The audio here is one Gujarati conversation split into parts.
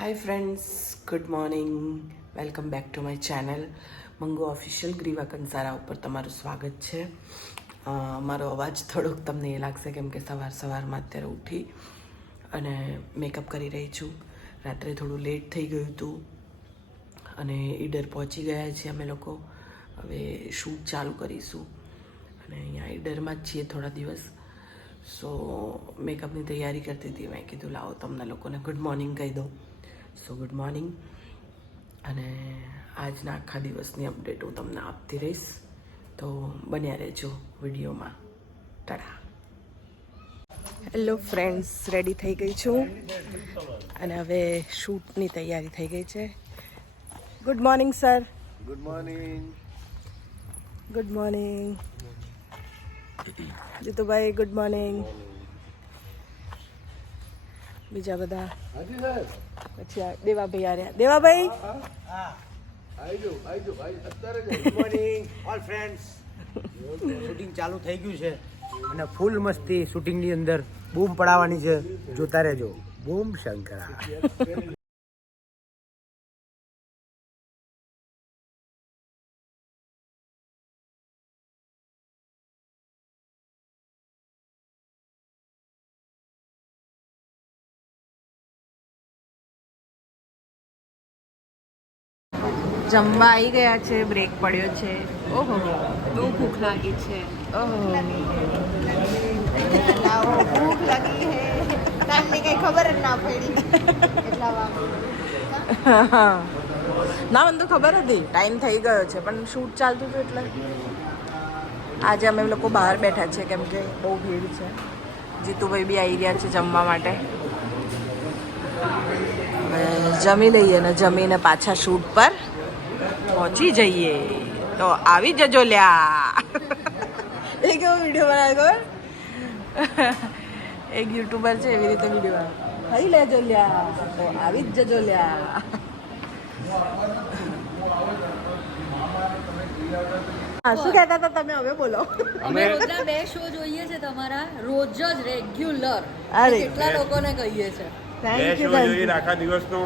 Hi friends, good morning. Welcome back to my channel Mangu official. Griva Kansara ઉપર તમારું સ્વાગત છે. મારો અવાજ થોડોક તમને એ લાગશે કેમ કે સવારમાં અત્યારે ઉઠી અને મેકઅપ કરી રહી છું. રાત્રે થોડું લેટ થઈ ગયું હતું અને ઈડર પહોંચી ગયા છીએ અમે લોકો. હવે શૂટ ચાલુ કરીશું અને અહીંયા ઈડરમાં જ છીએ થોડા દિવસ. સો મેકઅપની તૈયારી કરતી હતી. મેં કીધું લાવો તમને લોકોને ગુડ મોર્નિંગ કહી દઉં. સો ગુડ મોર્નિંગ. અને આજના આખા દિવસની અપડેટ હું તમને આપતી રહીશ, તો બન્યા રહેજો વિડીયોમાં. ટાટા. હેલો ફ્રેન્ડ્સ, રેડી થઈ ગઈ છું અને હવે શૂટની તૈયારી થઈ ગઈ છે. Good morning sir. Good morning. Good morning Jitubhai. Good morning. બીજા બધા હાજી સર. પછી દેવાભાઈ આવ્યા. દેવાભાઈ આવજો અત્યારે good morning all friends. Shooting ચાલુ થઈ ગયું છે અને ફૂલ મસ્તી શૂટિંગની અંદર બૂમ પડાવવાની છે. જોતા રહેજો. બૂમ શંકરા. જમવા આવી ગયા છે. બ્રેક પડ્યો છે. ઓહો, બહુ ભૂખ લાગી છે. ઓહો. ભૂખ લાગી હે. ટાઈમની કઈ ખબર જ ના પડી. એટલા વાગે ના, મને તો ખબર હતી ટાઈમ થઈ ગયો છે, પણ શૂટ ચાલતું હતું એટલે આજે અમે લોકો બહાર બેઠા છે કેમ કે બહુ ભીડ છે. જીતુભાઈ બી આવી રહ્યા છે જમવા માટે. હવે જમી લઈએ ને જમીને પાછા શૂટ પર પહોંચી જઈએ. તો આવી જજો લ્યા. એ કેવો વિડીયો બનાવ્યો ખબર? એક યુટ્યુબર છે એવી રીતે વિડીયો બનાવે. ખાઈ લેજો લ્યા, તો આવી જ જજો લ્યા. હા, શું કહેતા હતા તમે? હવે બોલો. અમે રોજના 2 શો જોઈએ છે તમારા, રોજ જ રેગ્યુલર. અરે. કેટલા લોકોને કહીએ છે. Thank you. આખા દિવસનો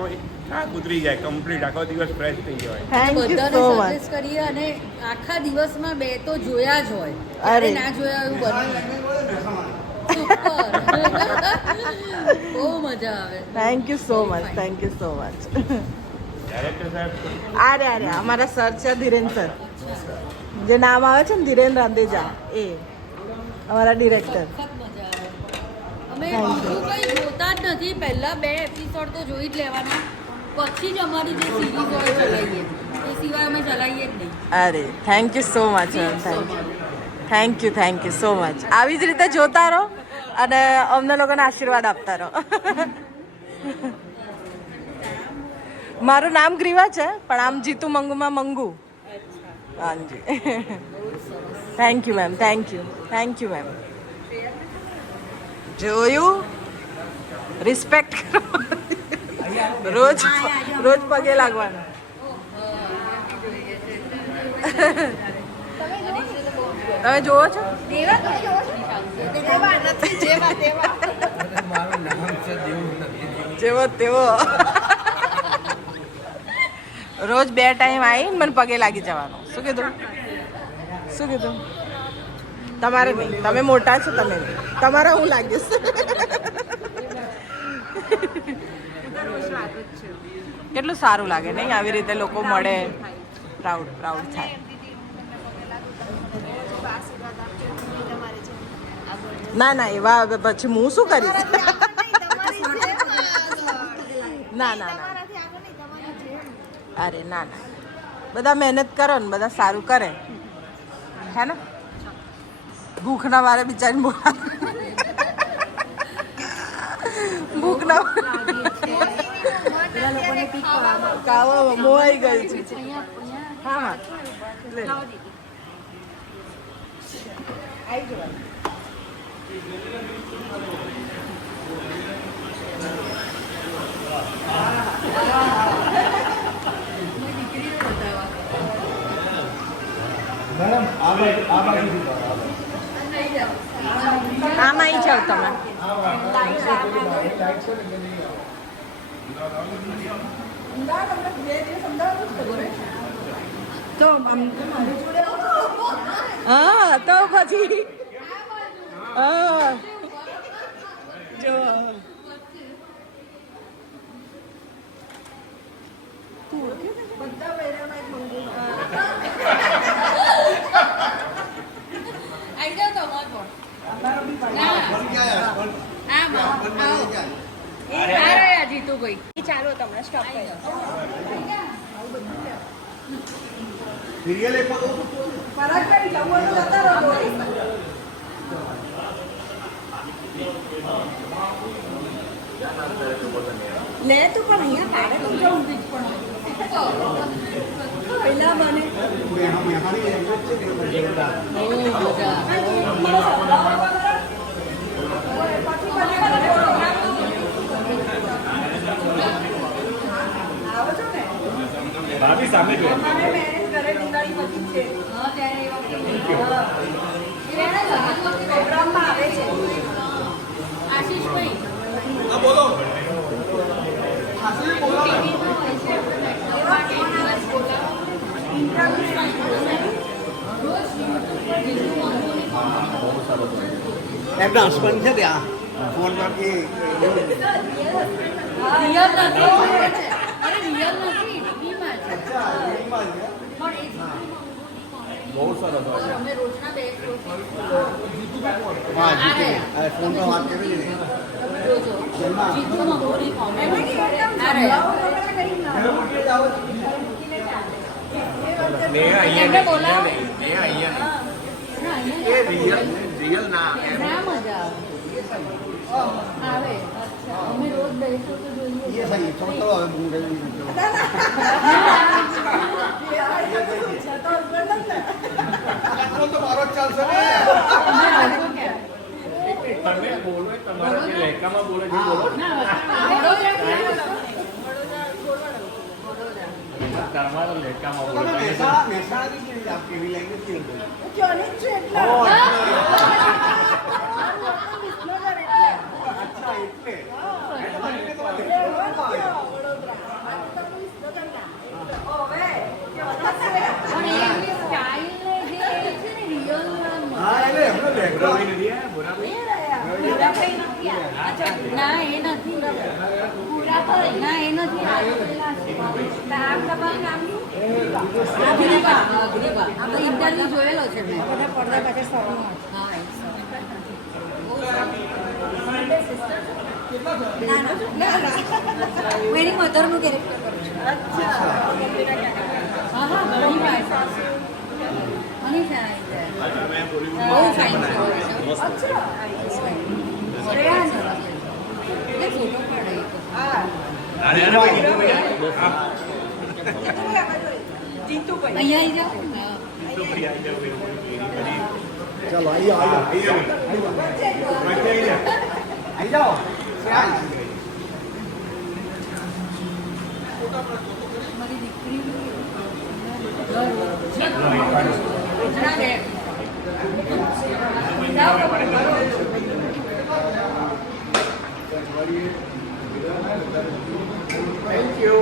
થાક ઉતરી જાય, કમ્પ્લીટ આખો દિવસ ફ્રેશ થઈ જવાય. થેન્ક યુ બધાને સો મચ. સજેસ્ટ કરીએ અને આખા દિવસમાં 2 તો જોયા જ હોય. અરે. ના જોયા એવું બને. બહુ મજા આવે. Thank you so much. Thank you so much. Director સાહેબ અરે અરે, અમારા સર છે ધીરેન સર, જે નામ આવે છે ને ધીરેન રાંદેજા, એ અમારા ડિરેક્ટર. સખત મજા આવે. અમે બીજું કંઈ જોતા જ નથી. પહેલા 2 એપિસોડ તો જોઈ જ લેવાના, પછી જ અમારી જે સિરીઝ હોય ચલાવીએ. એ સિવાય અમે ચલાવીએ જ નહીં. અરે thank you so much ma'am. Thank you so much. આવી જ રીતે જોતા રહો અને અમને લોકોને આશીર્વાદ આપતા રહો. મારું નામ ગ્રીવા છે, પણ આમ જીતુ મંગુમાં મંગુ. હાજી. Thank you ma'am. Thank you ma'am. જોયું? રિસ્પેક્ટ કરો. રોજ પગે લાગવાનું. તમે જોવો છો? જેવો તેવો. રોજ 2 ટાઈમ આવીને મને પગે લાગી જવાનું. શું કીધું? તમારે નહીં, તમે મોટા છો, તમે નહીં. તમારે હું લાગીશ. કેટલું સારું લાગે નહીં આવી રીતે લોકો મળે, પ્રાઉડ થાય. ના એવા હવે પછી હું શું કરીશ? ના અરે ના, બધા મહેનત કરો ને બધા સારું કરે, હે ને? ભૂખના વારે બિચારી બોલા. ભૂખના કાવા મોવાઈ ગઈ છે. હા લે. આવી જવાનું. મેડમ આ બાજુ આમાં આવી જાવ તમે. લાઈટ છે ને હા તો પછી હા જો આઈ જાઓ તમાર પણ ના જીતુ ભાઈ ચાલો તમને સ્ટોપ સિરિયલ એક લે તું પણ અહીંયા કાઢે તો જવું બીજ પણ પહેલા મને ભાભી સામે જો હા ત્યારે પ્રોગ્રામમાં આવે છે આશીષભાઈ બોલો એમના હસબન્ડ છે ત્યાં ફોનમાંથી રિયલ નથી અરે રિયલ નથી ટીવીમાં છે બહુ સરસ અમે રોજના બે હા ફોનમાં વાત કરી ને જીતુ મંગોરી કોમેડી આ રહ્યા એમને બોલાવો એ રિયલ ના ના મજા આવે અચ્છા અમે રોજ બેસો તો જોઈએ ये सही तो चलो હવે હું ગઈ તો મારો જ ચાલશે ને તમે બોલો તમારા જે લહેકામાં બોલે છે બોલો તમારા લહેકામાં બોલો મહેસાણાની કેવી આપ કેવી લેંગ્વેજ કેવી અચ્છા એટલે પણ એની સ્ટાઇલ ને જે છે ને રિયલ હા એટલે એમનો લેંગ્વેજ નથી આ બોરાભાઈ ના એ નથી ના એ નથી આપણે ઇન્ટરવ્યુ જોયેલો છે મેં પડદા પાછળ હા હું એની મધરનું કેરેક્ટર કરું છું હા હા ઘણી વાર ઘણી સારી છે બહુ ફાઇન છે ફોટો પાડે અહીંયા આવી જાઓ ચલો આઈ જાઓ મારી દીકરી થેન્ક યુ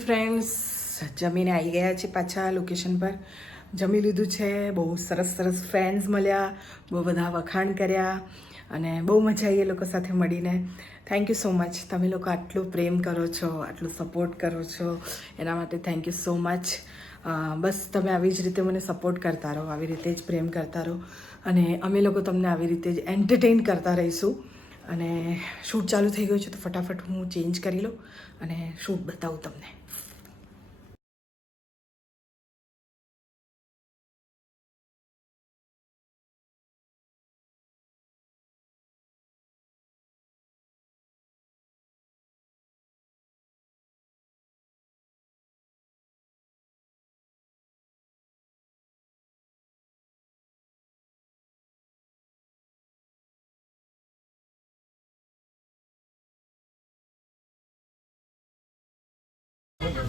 ફ્રેન્ડ્સ જમીને આવી ગયા છે પાછા લોકેશન પર જમી લીધું છે બહુ સરસ સરસ ફ્રેન્ડ્સ મળ્યા બહુ બધા વખાણ કર્યા અને બહુ મજા આવી એ લોકો સાથે મળીને થેન્ક યુ સો મચ તમે લોકો આટલું પ્રેમ કરો છો આટલું સપોર્ટ કરો છો એના માટે થેન્ક યુ સો મચ બસ તમે આવી જ રીતે મને સપોર્ટ કરતા રહો આવી રીતે જ પ્રેમ કરતા રહો અને અમે લોકો તમને આવી રીતે જ એન્ટરટેન કરતા રહીશું અને શૂટ ચાલુ થઈ ગયું છે તો ફટાફટ હું ચેન્જ કરી લઉં અને શૂટ બતાવું તમને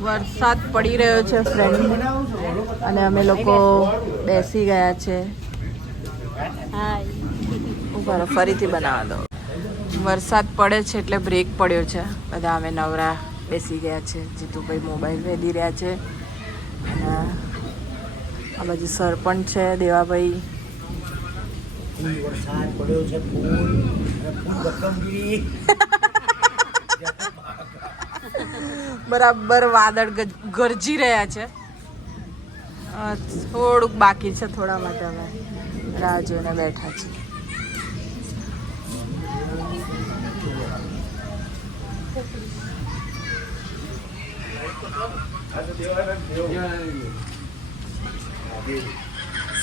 વરસાદ પડી રહ્યો છે ફ્રેન્ડ, અને અમે લોકો બેસી ગયા છે. ઉભા ફરીથી બનાવવા દો. વરસાદ પડે છે એટલે બ્રેક પડ્યો છે. બધા અમે નવરા બેસી ગયા છે. જીતુભાઈ મોબાઈલ વેદી રહ્યા છે, અને આ બાજુ સર પણ છે, દેવાભાઈ. વરસાદ પડ્યો છે, ફૂલ બકમગીરી. બરાબર વાદળ ગરજી રહ્યા છે. થોડુંક બાકી છે, થોડા માટે અમે રાહ જોઈને બેઠા છીએ.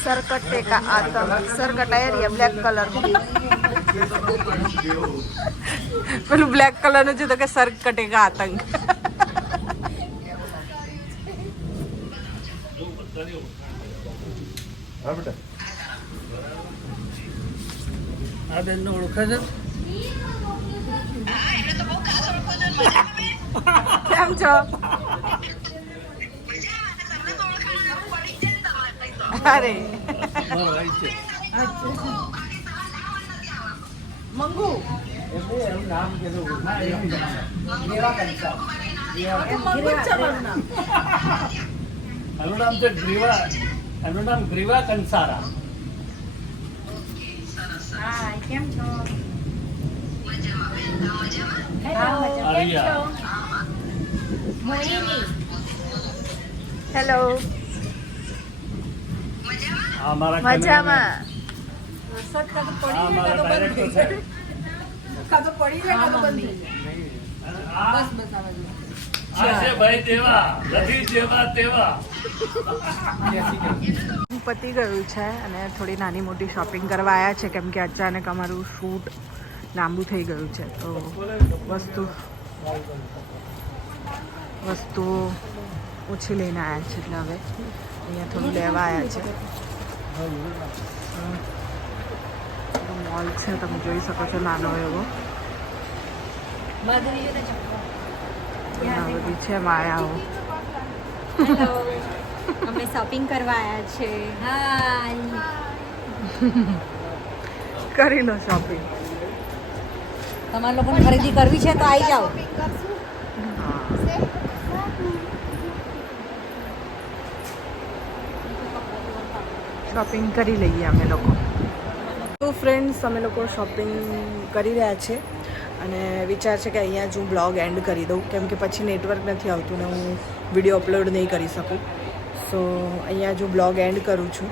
सरकटे का आतंक. सरकट एरिया બ્લેક કલર પેલું બ્લેક કલર નું છે તો કે સરકटे का आतंक. કેમ છો? અરે મંગુ એનું નામ ગ્રીવા કંસારા. કેમ છો? હેલો. મજામાં. પતી ગયું છે અને થોડી નાની મોટી શોપિંગ કરવા આવ્યા છે, કેમ કે અચાનક અમારું શૂટ લાંબુ થઈ ગયું છે, તો વસ્તુઓ ઓછી લઈને આવ્યા છે, એટલે હવે અહીંયા થોડું લેવા આવ્યા છે. મોલ છે, તમે જોઈ શકો છો, નાનો એવો. બધી છે માયાઓ. અમે શોપિંગ કરવા આવ્યા છે. હાય, કરી લો શોપિંગ. તમારે લોકોને ખરીદી કરવી છે તો આવી જાઓ. શોપિંગ કરી લઈએ અમે લોકો. તો ફ્રેન્ડ્સ, અમે લોકો શોપિંગ કરી રહ્યા છે, અને વિચાર છે કે અહીંયા જ હું બ્લોગ એન્ડ કરી દઉં, કેમ કે પછી નેટવર્ક નથી આવતું ને હું વિડીયો અપલોડ નહીં કરી શકું. સો અહીંયા જ હું બ્લોગ એન્ડ કરું છું,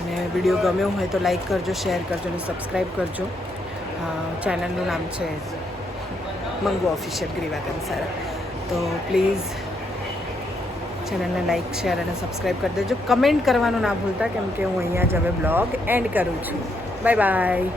અને વિડીયો ગમ્યો હોય તો લાઈક કરજો, શેર કરજો અને સબસ્ક્રાઈબ કરજો. ચેનલનું નામ છે મંગુ ઓફિશિયલ ગ્રીવા કંસારા. તો પ્લીઝ ચેનલને લાઈક, શેર અને સબસ્ક્રાઈબ કરી દેજો. કમેન્ટ કરવાનું ના ભૂલતા, કેમ કે હું અહીંયા જ હવે બ્લોગ એન્ડ કરું છું. Bye bye.